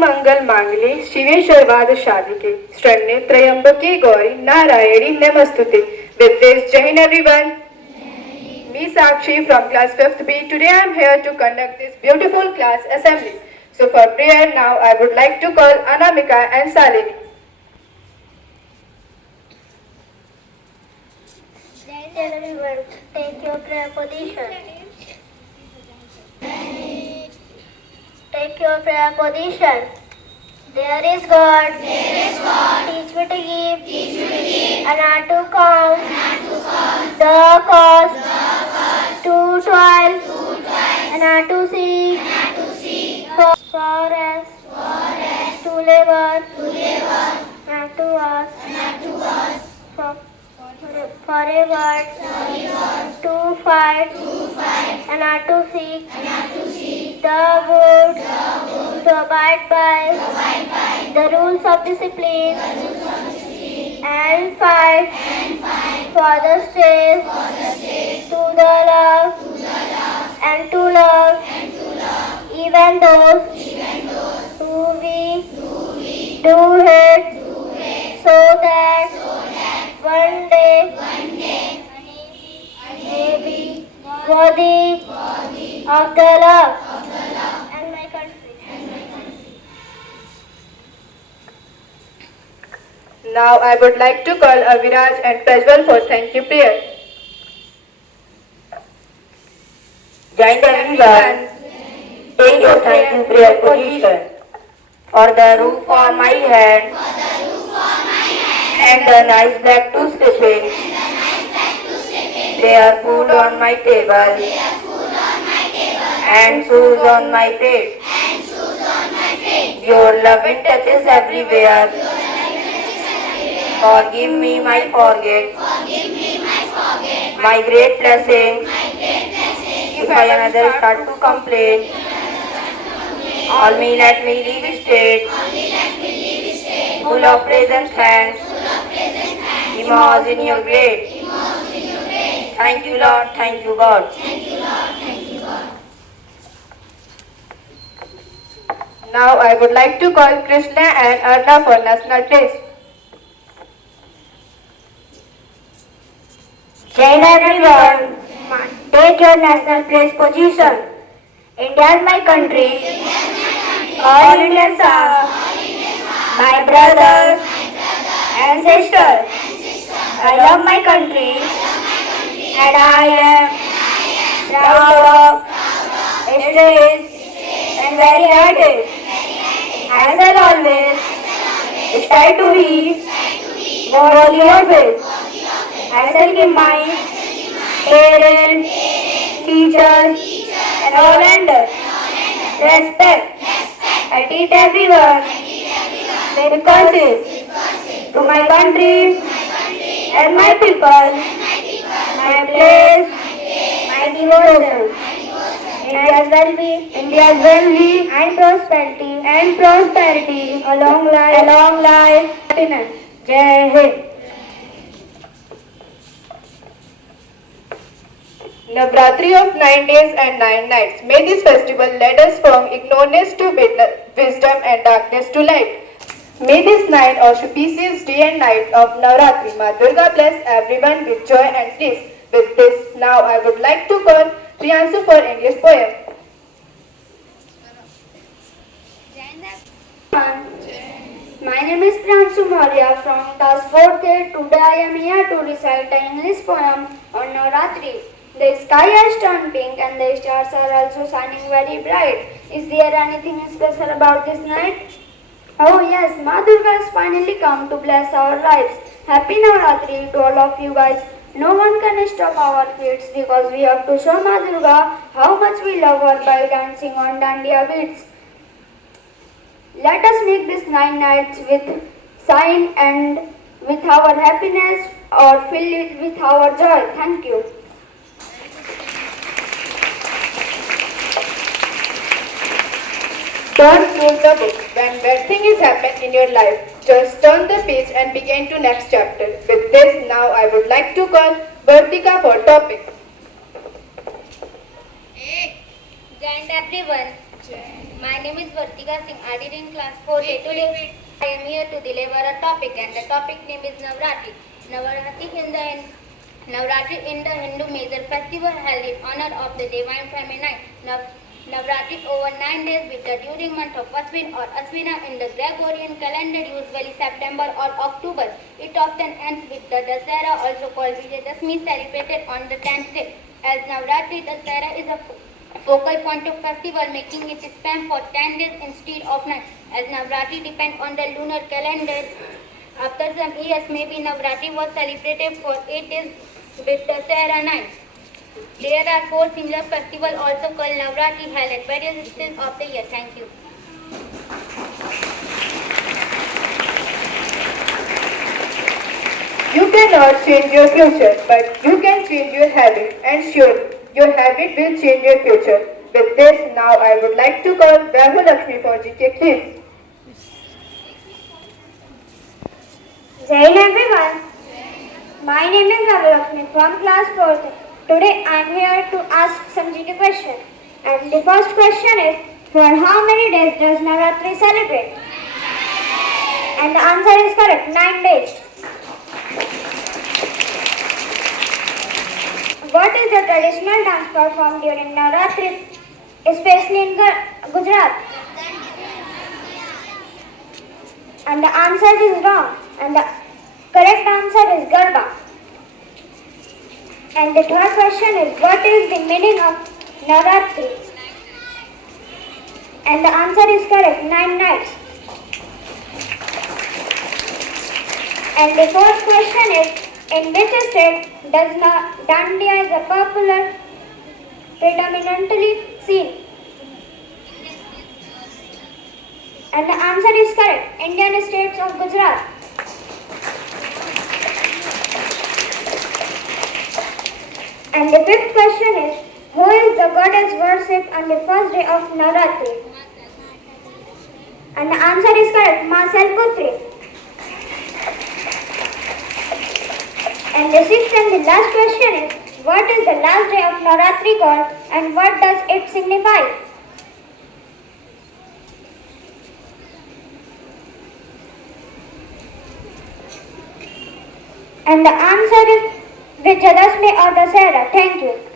मंगल मांगले शिवे सर्वाद शाधिके शरण्ये त्र्यंबके गौरी नारायणी नमस्तुते. With this, Jai Hind everyone. Me Sakshi from class 5th B. Today I am here to conduct this beautiful class assembly. So for prayer now I would like to call Anamika and Salini. Jai everyone, take your prayer position. Take your prayer position. There is God. Teach me to give. And not to count. The cost. 212. And not to seek. Forest. To labor. Not to ask. Forever. To fight. And not to seek. The good. To abide by the rules of discipline and fight for the state to the love and to love even those who we do hate so that one day may be worthy of the love and my country. Now I would like to call Aviraj and Prajwal for thank you prayer. Jai Hind everyone. Take your thank you prayer position. For the roof on my head and the nice bag to sleep in. There are food on my table and shoes on my feet. Your loving touch is everywhere. Forgive me my forget. My great blessing. If I another start to complain, let me leave state. Full of present thanks. Immerse in your great. Thank you Lord, thank you God. Now I would like to call Krishna and Arna for national praise. Jai Hind everyone. Take your national praise position. India is my country. All Indians are my brothers and sisters. I love my country and I am proud of it and very happy. I shall always strive to be worthy of it. I shall give my parents, teachers, and all elders respect. I treat everyone with courtesy to my country and my people, my place, my devotion. India's well-being and prosperity, a long life, happiness. Jai Hind. Navratri of 9 days and 9 nights. May this festival lead us from ignorance to wisdom and darkness to light. May this 9 auspicious day and night of Navratri, Ma Durga bless everyone with joy and peace. With this, now I would like to call Priyanshu for English poem. My name is Priyanshu Maurya from class 4th A. Today I am here to recite an English poem on Navratri. The sky has turned pink and the stars are also shining very bright. Is there anything special about this night? Oh yes, Ma Durga has finally come to bless our lives. Happy Navratri to all of you guys. No one can stop our feats because we have to show Ma Durga how much we love her by dancing on dandiya beats. Let us make this 9 nights with shine and with our happiness or fill it with our joy. Thank you. Don't close the book. When bad thing is happened in your life, just turn the page and begin to next chapter. With this, now I would like to call Vartika for topic. Join everyone. My name is Vartika Singh. I did in class 4A. Today I am here to deliver a topic, and the topic name is Navratri. Navratri in the Hindu major festival held in honor of the divine feminine. Navratri over 9 days with the during month of Aswin or Aswina in the Gregorian calendar, usually September or October. It often ends with the Dasara, also called Vijayadashmi, celebrated on the 10th day. As Navratri, Dasara is a focal point of festival, making it span for 10 days instead of 9. As Navratri depends on the lunar calendar, after some years, maybe Navratri was celebrated for 8 days with Dasara 9. There are 4 similar festivals also called Navratri held at various seasons of the year. Thank you. You cannot change your future, but you can change your habit, and sure, your habit will change your future. With this, now I would like to call Vaibhav Lakshmi for GK, please. Jain everyone. My name is Navratri from class 4th. Today I am here to ask some GK questions. And the first question is, for how many days does Navratri celebrate? And the answer is correct, 9 days. What is the traditional dance performed during Navratri, especially in Gujarat? And the answer is wrong. And the correct answer is Garba. And the third question is, what is the meaning of Navratri? And the answer is correct, 9 nights. And the fourth question is, in which state does Dandiya is a popular, predominantly seen? And the answer is correct, Indian states of Gujarat. And the fifth question is, who is the goddess worshipped on the first day of Navratri? And the answer is correct, Ma Salputri. And the sixth and the last question is, what is the last day of Navratri called and what does it signify? And the answer is Vijayadashmi or Dasara. Thank you.